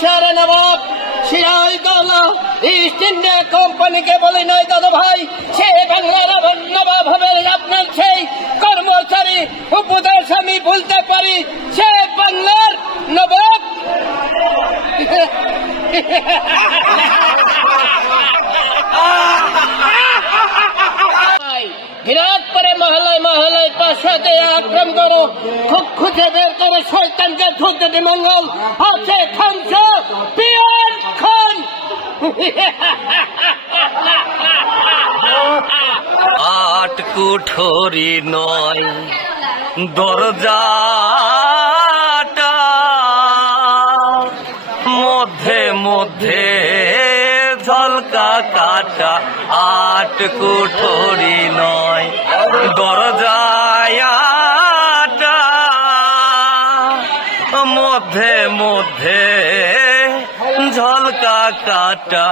সারা নবাব Siraj-ud-Daulah east India কোম্পানিকে বলে নয় দাদা ভাই, সে বাংলার নবাব হবে আপনার সেই কর্মচারী উপদেশ আমি বলতে পারি, সে বাংলার নবাব। বিরাট করে মহলায় মহলায় পাশাতে আক্রমণ করো, খুঁজে বের করে শয়তানকে ধুতে মঙ্গল আছে খামস পিয়ার খান। আট কুঠরি নয় দরজাটা, মধ্যে মধ্যে ঝলকা কাটা। আট কুঠরি নয় দরজাটা, মধ্যে মধ্যে ঝলকা কাটা।